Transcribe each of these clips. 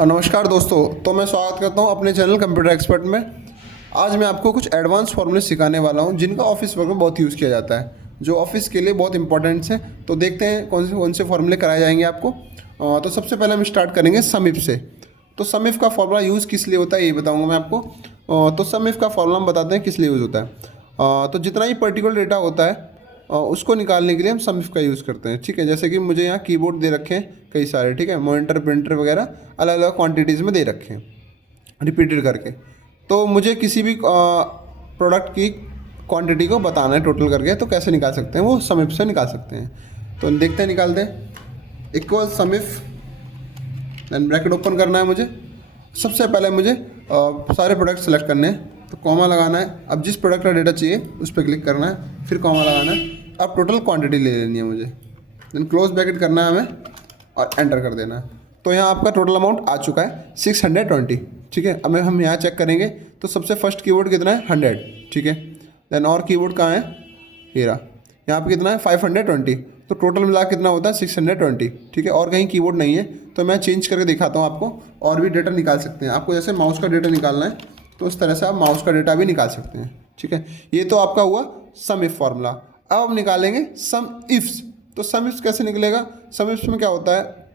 नमस्कार दोस्तों। तो मैं स्वागत करता हूं अपने चैनल कंप्यूटर एक्सपर्ट में। आज मैं आपको कुछ एडवांस फार्मूले सिखाने वाला हूं जिनका ऑफिस वर्क में बहुत यूज़ किया जाता है, जो ऑफिस के लिए बहुत इंपॉर्टेंट्स हैं। तो देखते हैं कौन से फार्मूले कराए जाएंगे आपको। तो सबसे पहले हम स्टार्ट करेंगे सम इफ से। तो सम इफ का फार्मूला यूज़ किस लिए होता है ये बताऊँगा मैं आपको। तो सम इफ का फार्मूला हम बताते हैं किस लिए यूज़ होता है। तो जितना ही पर्टिकुलर डेटा होता है उसको निकालने के लिए हम सम इफ का यूज़ करते हैं। ठीक है, जैसे कि मुझे यहाँ कीबोर्ड दे रखे हैं कई सारे, ठीक है, मॉनिटर प्रिंटर वगैरह अलग अलग क्वांटिटीज़ में दे रखे हैं रिपीटेड करके। तो मुझे किसी भी प्रोडक्ट की क्वांटिटी को बताना है टोटल करके, तो कैसे निकाल सकते हैं, वो सम इफ से निकाल सकते हैं। तो देखते हैं, निकालते हैं। Equal sum if, then bracket open करना है मुझे। सबसे पहले मुझे सारे प्रोडक्ट सेलेक्ट करने हैं, तो कॉमा लगाना है। अब जिस प्रोडक्ट का डेटा चाहिए उस पर क्लिक करना है, फिर कॉमा लगाना है। अब टोटल क्वांटिटी ले लेनी है मुझे, देन क्लोज ब्रैकेट करना है हमें और एंटर कर देना है। तो यहाँ आपका टोटल अमाउंट आ चुका है 620। ठीक है, अब हम यहाँ चेक करेंगे तो सबसे फर्स्ट कीवर्ड कितना है 100। ठीक है, देन और कीवर्ड कहाँ है, हीरा, यहाँ पे कितना है 520। तो टोटल मिला कितना होता है 620। ठीक है, और कहीं कीवर्ड नहीं है तो मैं चेंज करके दिखाता हूँ आपको। और भी डेटा निकाल सकते हैं आपको, जैसे माउस का डेटा निकालना है तो उस तरह से आप माउस का डेटा भी निकाल सकते हैं। ठीक है, ये तो आपका हुआ सम इफ फार्मूला। अब हम निकालेंगे सम इफ्स। तो सम इफ्स कैसे निकलेगा, सम इफ्स में क्या होता है,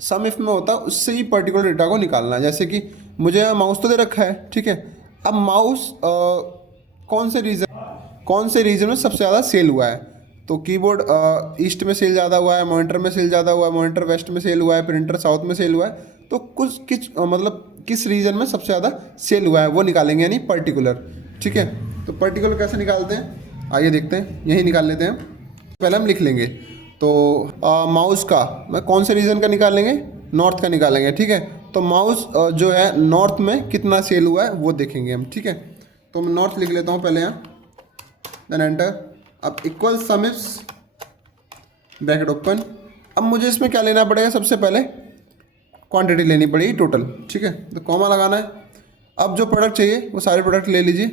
सम इफ में होता है उससे ही पर्टिकुलर डेटा को निकालना है। जैसे कि मुझे यहाँ माउस तो दे रखा है, ठीक है, अब माउस कौन से रीजन में सबसे ज़्यादा सेल हुआ है। तो कीबोर्ड ईस्ट में सेल ज़्यादा हुआ है, मॉनिटर में सेल ज़्यादा हुआ है, मॉनिटर वेस्ट में सेल हुआ है, प्रिंटर साउथ में सेल हुआ है। तो किस रीजन में सबसे ज़्यादा सेल हुआ है वो निकालेंगे, यानी पर्टिकुलर। ठीक है, तो पर्टिकुलर कैसे निकालते हैं आइए देखते हैं, यही निकाल लेते हैं। पहले हम लिख लेंगे तो माउस का मैं कौन से रीजन का निकालेंगे, नॉर्थ का निकालेंगे। ठीक है, तो माउस जो है नॉर्थ में कितना सेल हुआ है वो देखेंगे हम। ठीक है, तो मैं नॉर्थ लिख लेता हूँ पहले यहाँ, देन एंटर। अब इक्वल सम इफ्स, ब्रैकेट ओपन। अब मुझे इसमें क्या लेना पड़ेगा, सबसे पहले क्वांटिटी लेनी पड़ेगी टोटल। ठीक है, तो कॉमा लगाना है। अब जो प्रोडक्ट चाहिए वो सारे प्रोडक्ट ले लीजिए,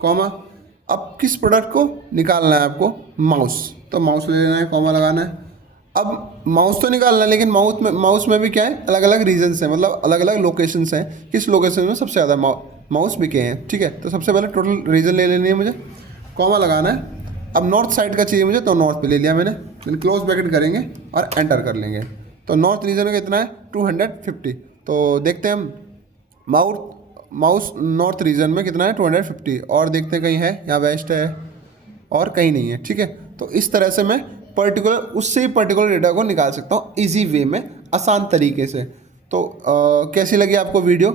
कॉमा। अब किस प्रोडक्ट को निकालना है आपको, माउस, तो माउस ले लेना है, कॉमा लगाना है। अब माउस तो निकालना है, लेकिन माउस में भी क्या है, अलग अलग रीजन्स हैं, मतलब अलग अलग लोकेशंस हैं, किस लोकेशन में सबसे ज़्यादा माउस बिके हैं। ठीक है, तो सबसे पहले टोटल रीजन ले लेनी है मुझे, कॉमा लगाना है। अब नॉर्थ साइड का चाहिए मुझे, तो नॉर्थ पे ले लिया मैंने, फिर क्लोज ब्रैकेट करेंगे और एंटर कर लेंगे। तो नॉर्थ रीजन का कितना है 250। तो देखते हैं हम माउस नॉर्थ रीजन में कितना है 250, और देखते हैं कहीं है, यहाँ वेस्ट है और कहीं नहीं है। ठीक है, तो इस तरह से मैं उससे ही पर्टिकुलर डेटा को निकाल सकता हूँ ईजी वे में, आसान तरीके से। तो कैसी लगी आपको वीडियो,